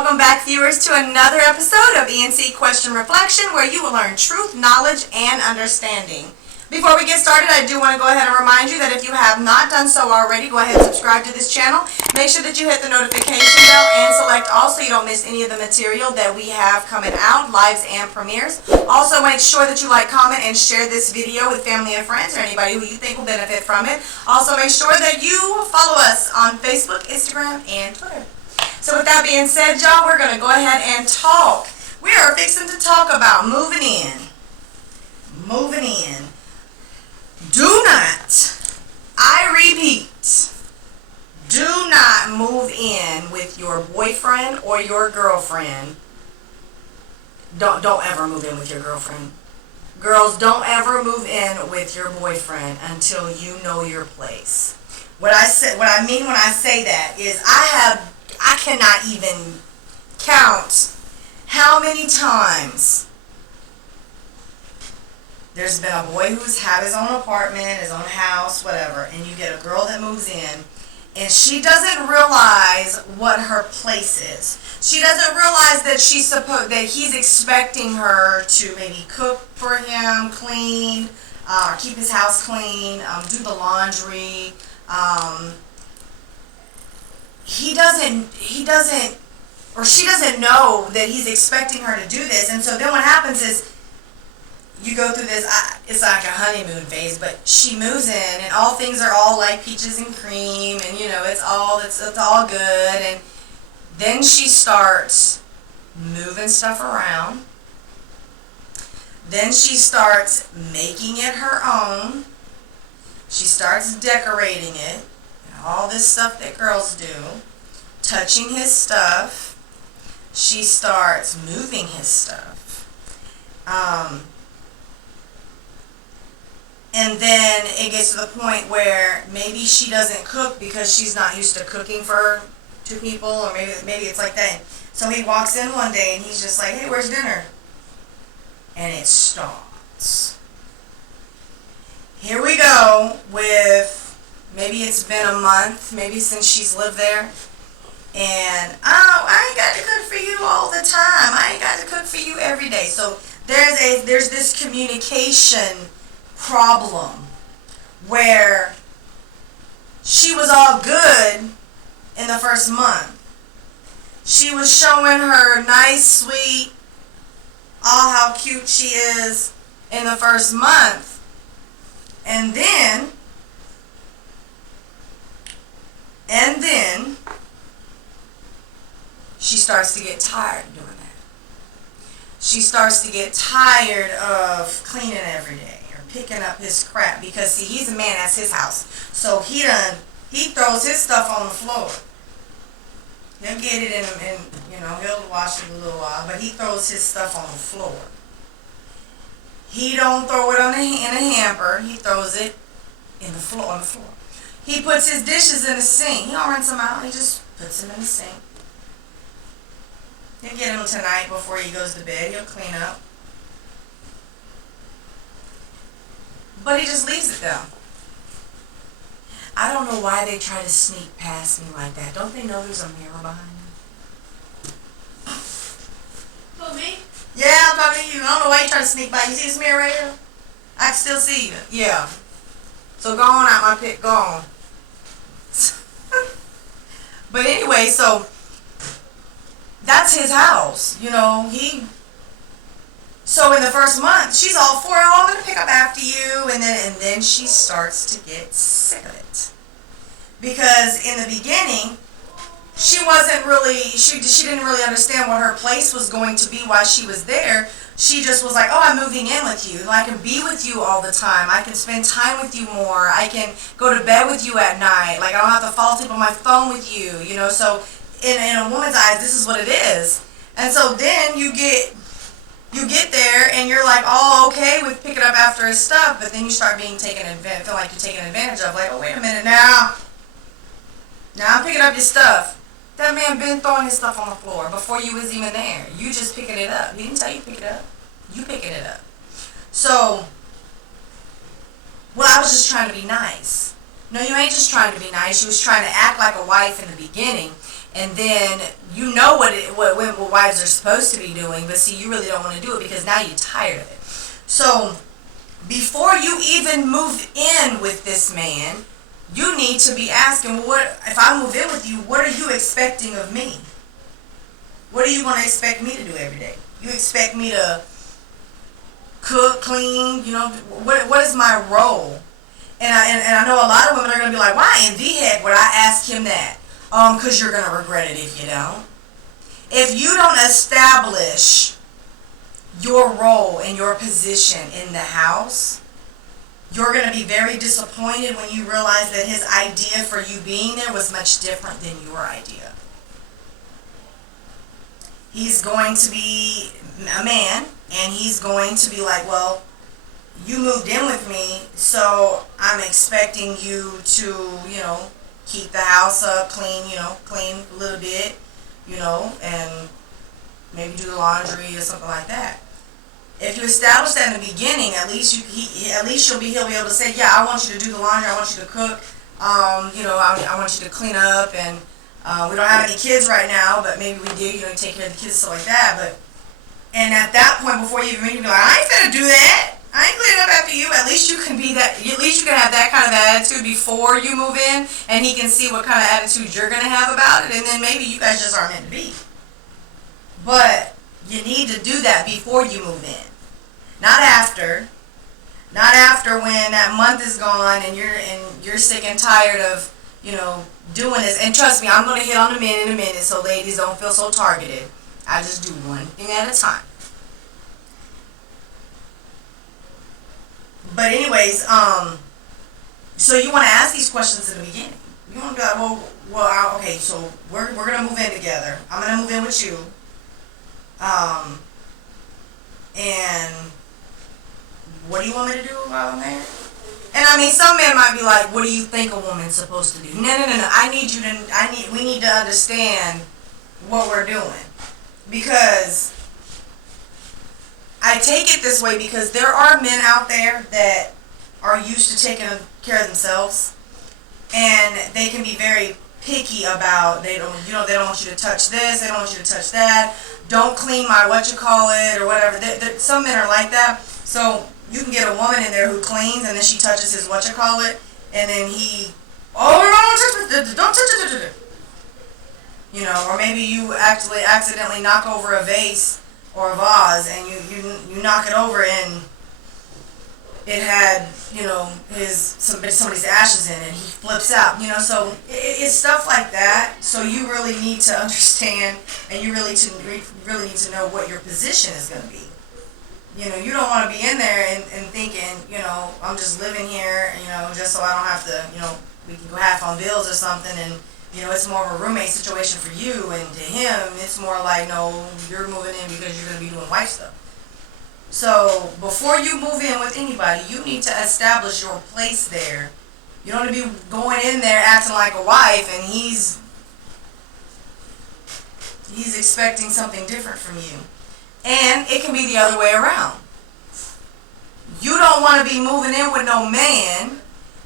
Welcome back, viewers, to another episode of E&C Question Reflection, where you will learn truth, knowledge, and understanding. Before we get started, I do want to go ahead and remind you that if you have not done so already, go ahead and subscribe to this channel. Make sure that you hit the notification bell and select all so you don't miss any of the material that we have coming out, lives and premieres. Also, make sure that you like, comment, and share this video with family and friends or anybody who you think will benefit from it. Also, make sure that you follow us on Facebook, Instagram, and Twitter. So with that being said, y'all, we're going to go ahead and talk. We are fixing to talk about moving in. Moving in. Do not, I repeat, do not move in with your boyfriend or your girlfriend. Don't ever move in with your girlfriend. Girls, don't ever move in with your boyfriend until you know your place. What I mean when I say that is I cannot even count how many times there's been a boy who's had his own apartment, his own house, whatever, and you get a girl that moves in, and she doesn't realize what her place is. She doesn't realize that that he's expecting her to maybe cook for him, clean, keep his house clean, do the laundry. He doesn't, or she doesn't know that he's expecting her to do this. And so then what happens is you go through this, it's like a honeymoon phase, but she moves in and all things are all like peaches and cream and it's all good. And then she starts moving stuff around. Then she starts making it her own. She starts decorating it. All this stuff that girls do, touching his stuff. She starts moving his stuff. And then it gets to the point where maybe she doesn't cook because she's not used to cooking for two people, or maybe it's like that. So he walks in one day and he's just like, "Hey, where's dinner?" And it starts. Here we go with, maybe it's been a month, maybe since she's lived there. And, I ain't got to cook for you all the time. I ain't got to cook for you every day. So there's this communication problem where she was all good in the first month. She was showing her nice, sweet, how cute she is in the first month. And then she starts to get tired of doing that. She starts to get tired of cleaning every day or picking up his crap because, see, he's a man, that's his house. So he throws his stuff on the floor. He'll get it he'll wash it a little while, but he throws his stuff on the floor. He don't throw it in a hamper. He throws it on the floor. He puts his dishes in the sink. He don't rinse them out. He just puts them in the sink. He'll get them tonight before he goes to bed. He'll clean up. But he just leaves it there. I don't know why they try to sneak past me like that. Don't they know there's a mirror behind me? Who, me? Yeah, I'm talking to you. I don't know why you trying to sneak by. You see this mirror right here? I can still see you. Yeah. So go on out my pit. Go on. But anyway, so that's his house. So in the first month, she's all for it. "Oh, I'm going to pick up after you." And then she starts to get sick of it. Because in the beginning, she didn't really understand what her place was going to be while she was there. She just was like, "Oh, I'm moving in with you. I can be with you all the time. I can spend time with you more. I can go to bed with you at night. I don't have to fall asleep on my phone with you." So in a woman's eyes, this is what it is. And so then you get there and you're like all okay with picking up after his stuff, but then you start feel like you're taken advantage of. Like, "Oh, wait a minute now. Now I'm picking up your stuff." That man been throwing his stuff on the floor before you was even there. You just picking it up. He didn't tell you to pick it up. You picking it up. So, I was just trying to be nice. No, you ain't just trying to be nice. You was trying to act like a wife in the beginning. And then you know what wives are supposed to be doing, but see, you really don't want to do it because now you're tired of it. So before you even move in with this man, you need to be asking, well, what if I move in with you? What are you expecting of me? What are you going to expect me to do every day? You expect me to cook, clean, what is my role? And I know a lot of women are going to be like, why in the heck would I ask him that? Because you're going to regret it if you don't. If you don't establish your role and your position in the house, you're going to be very disappointed when you realize that his idea for you being there was much different than your idea. He's going to be a man, and he's going to be like, well, you moved in with me, so I'm expecting you to, keep the house up, clean a little bit, and maybe do the laundry or something like that. If you establish that in the beginning, at least he'll be able to say, yeah, I want you to do the laundry, I want you to cook, I want you to clean up, and we don't have any kids right now, but maybe we do, take care of the kids, stuff like that. And at that point, before you even meet, you be like, I ain't finna do that. I ain't cleaning up after you. At least you can be that. At least you can have that kind of attitude before you move in, and he can see what kind of attitude you're gonna have about it, and then maybe you guys just aren't meant to be. But you need to do that before you move in, not after. Not after when that month is gone and you're sick and tired of doing this. And trust me, I'm gonna hit on the men in a minute, so ladies don't feel so targeted. I just do one thing at a time. But anyways, so you want to ask these questions in the beginning. You want to be like, okay, so we're gonna move in together. I'm gonna move in with you. And what do you want me to do while I'm there? And I mean, some men might be like, what do you think a woman's supposed to do? No. We need to understand what we're doing. Because I take it this way because there are men out there that are used to taking care of themselves, and they can be very picky about they don't want you to touch this, they don't want you to touch that, don't clean my or whatever. Some men are like that. So you can get a woman in there who cleans, and then she touches his and then he, don't touch it. Or maybe you actually accidentally knock over a vase or a vase, and you knock it over, and it had somebody's ashes in it, and he flips out. So it's stuff like that. So you really need to understand, and you really need to know what your position is going to be. You don't want to be in there and thinking, I'm just living here, just so I don't have to, we can go half on bills or something, and it's more of a roommate situation for you, and to him, it's more like, no, you're moving in because you're going to be doing wife stuff. So before you move in with anybody, you need to establish your place there. You don't want to be going in there acting like a wife, and he's expecting something different from you. And it can be the other way around. You don't want to be moving in with no man,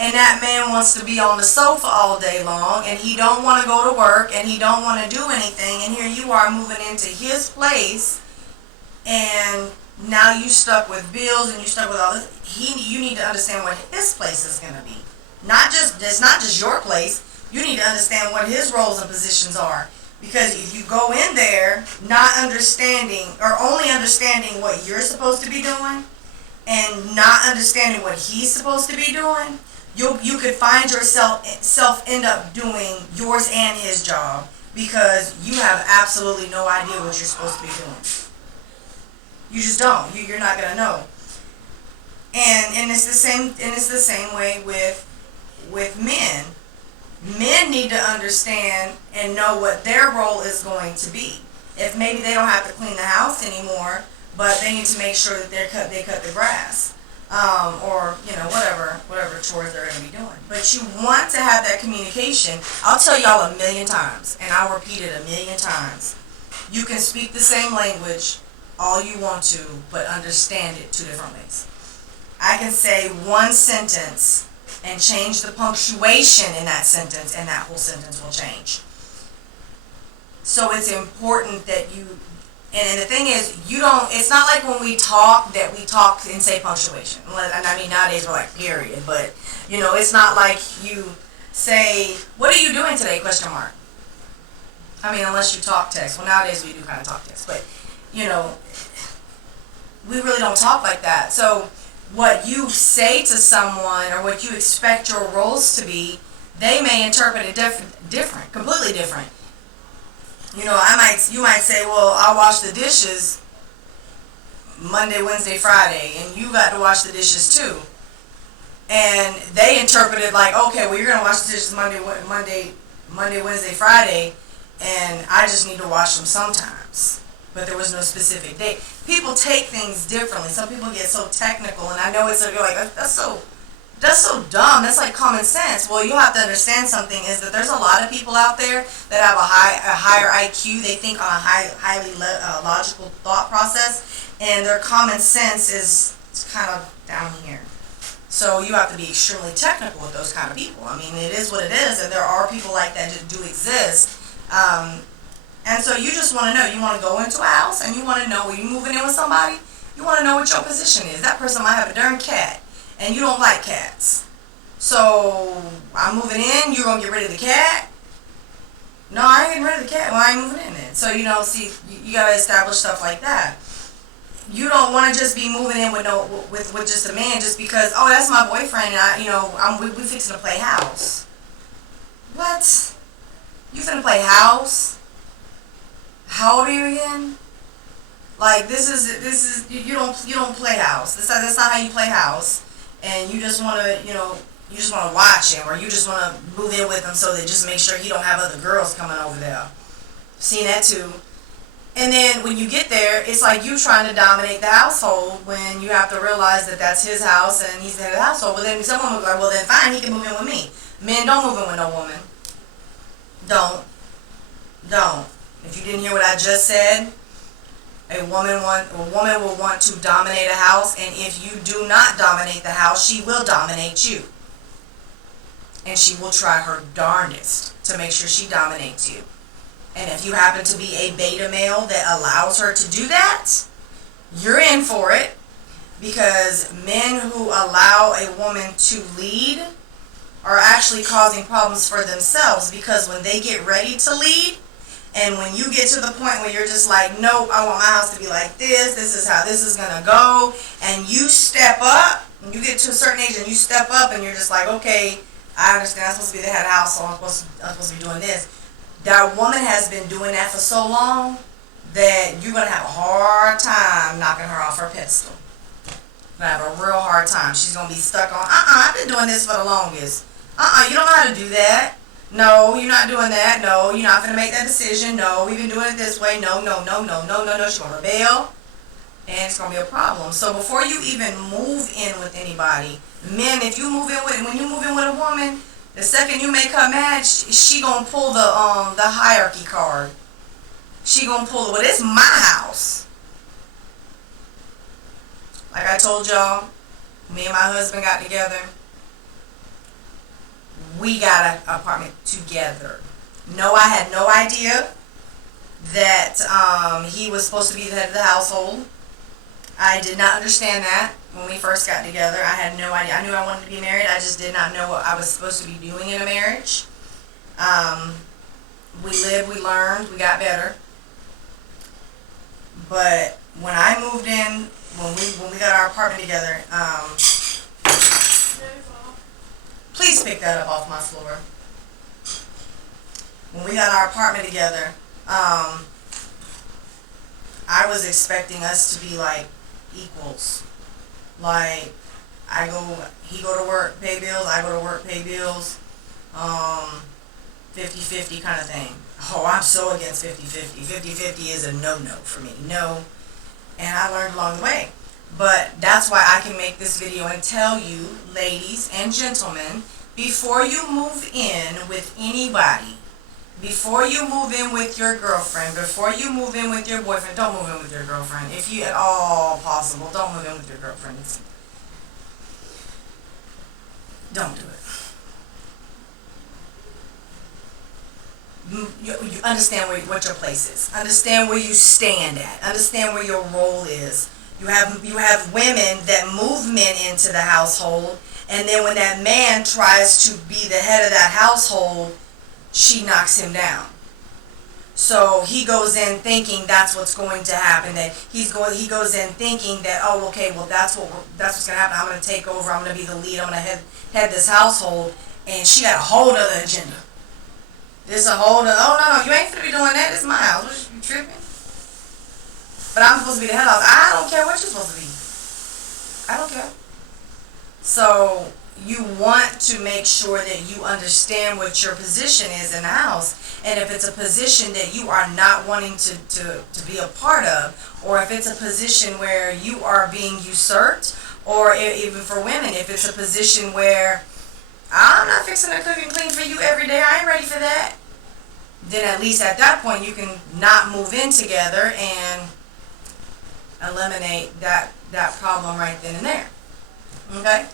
and that man wants to be on the sofa all day long, and he don't want to go to work, and he don't want to do anything, and here you are moving into his place, and now you stuck with bills, and you stuck with all this. You need to understand what his place is going to be. It's not just your place. You need to understand what his roles and positions are. Because if you go in there not understanding, or only understanding what you're supposed to be doing, and not understanding what he's supposed to be doing, you could find yourself end up doing yours and his job, because you have absolutely no idea what you're supposed to be doing. You just don't. You're not gonna know. And it's the same way with men. Men need to understand and know what their role is going to be. If maybe they don't have to clean the house anymore, but they need to make sure that they cut the grass, or whatever chores they're going to be doing. But you want to have that communication. I'll tell y'all 1,000,000 times, and I'll repeat it 1,000,000 times. You can speak the same language all you want to, but understand it 2 different ways. I can say one sentence and change the punctuation in that sentence, and that whole sentence will change. So it's important that you, and the thing is, it's not like when we talk that we talk and say punctuation. And I mean, nowadays we're like period, but it's not like you say, what are you doing today, question mark. I mean, unless you talk text. Well, nowadays we do kind of talk text, but we really don't talk like that. So what you say to someone or what you expect your roles to be, they may interpret it different, completely different. You might say, well, I'll wash the dishes Monday, Wednesday, Friday, and you got to wash the dishes too. And they interpret it like, okay, well, you're going to wash the dishes Monday, Wednesday, Friday, and I just need to wash them sometimes. But there was no specific day. People take things differently. Some people get so technical, and I know it's like, that's so dumb. That's like common sense. Well, you have to understand something is that there's a lot of people out there that have a higher IQ. They think on a highly logical thought process, and their common sense is kind of down here. So you have to be extremely technical with those kind of people. I mean, it is what it is, and there are people like that that do exist. And so you just want to know. You want to go into a house, and you want to know when you're moving in with somebody, you want to know what your position is. That person might have a darn cat, and you don't like cats. So I'm moving in, you're going to get rid of the cat? No, I ain't getting rid of the cat. Well, I ain't moving in then. So, see, you got to establish stuff like that. You don't want to just be moving in with just a man just because, oh, that's my boyfriend, and we fixing to play house. What? You finna play house? How old are you again? Like, this is you don't play house. That's not how you play house. And you just wanna you just wanna watch him, or you just wanna move in with him so that just make sure he don't have other girls coming over there. Seen that too. And then when you get there, it's like you trying to dominate the household when you have to realize that that's his house and he's the head of the household. Well, then someone will be like, well, then fine, he can move in with me. Men, don't move in with no woman. Don't. If you didn't hear what I just said, a woman will want to dominate a house, and if you do not dominate the house, she will dominate you. And she will try her darndest to make sure she dominates you. And if you happen to be a beta male that allows her to do that, you're in for it, because men who allow a woman to lead are actually causing problems for themselves, because when they get ready to lead, and when you get to the point where you're just like, nope, I want my house to be like this is how this is going to go, and you step up, and you get to a certain age and you step up and you're just like, okay, I understand I'm supposed to be the head of the house, so I'm supposed to be doing this. That woman has been doing that for so long that you're going to have a hard time knocking her off her pedestal. You're going to have a real hard time. She's going to be stuck on, I've been doing this for the longest. You don't know how to do that. No, you're not doing that. No, you're not going to make that decision. No, we've been doing it this way. No. She's going to rebel, and it's going to be a problem. So before you even move in with anybody, men, when you move in with a woman, the second you make her mad, she going to pull the hierarchy card. She going to pull, well, it's my house. Like I told y'all, me and my husband got together. We got an apartment together. No, I had no idea that he was supposed to be the head of the household. I did not understand that when we first got together. I had no idea. I knew I wanted to be married. I just did not know what I was supposed to be doing in a marriage. We lived, we learned, we got better. But when I moved in, when we got our apartment together, please pick that up off my floor. When we got our apartment together, I was expecting us to be like equals. Like, he go to work, pay bills, I go to work, pay bills, 50-50 kind of thing. Oh, I'm so against 50-50. 50-50 is a no-no for me. No. And I learned along the way. But that's why I can make this video and tell you, ladies and gentlemen, before you move in with anybody, before you move in with your girlfriend, before you move in with your boyfriend, don't move in with your girlfriend. If you at all possible, don't move in with your girlfriend. Don't do it. you understand what your place is. Understand where you stand at. Understand where your role is. You have women that move men into the household, and then when that man tries to be the head of that household, she knocks him down. So he goes in thinking that's what's going to happen. That he goes in thinking that, oh, okay, well that's what's going to happen. I'm going to take over. I'm going to be the lead. I'm going to head this household, and she got a whole other agenda. There's a whole other. Oh no, you ain't gonna be doing that. It's my house. What, you tripping? But I'm supposed to be the head house. I don't care what you're supposed to be. I don't care. So you want to make sure that you understand what your position is in the house. And if it's a position that you are not wanting to be a part of, or if it's a position where you are being usurped, or even for women, if it's a position where I'm not fixing to cook and clean for you every day, I ain't ready for that, then at least at that point you can not move in together and eliminate that problem right then and there. Okay?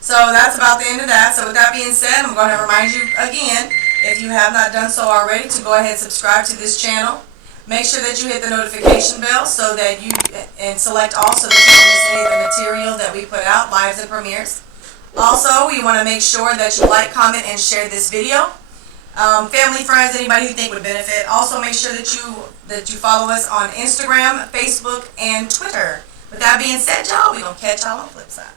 So that's about the end of that. So with that being said, I'm going to remind you again, if you have not done so already, to go ahead and subscribe to this channel. Make sure that you hit the notification bell so that and select also that you don't miss any of the material that we put out, lives and premieres. Also, you want to make sure that you like, comment, and share this video. Family, friends, anybody you think would benefit. Also, make sure that you follow us on Instagram, Facebook, and Twitter. With that being said, y'all, we're going to catch y'all on the flip side.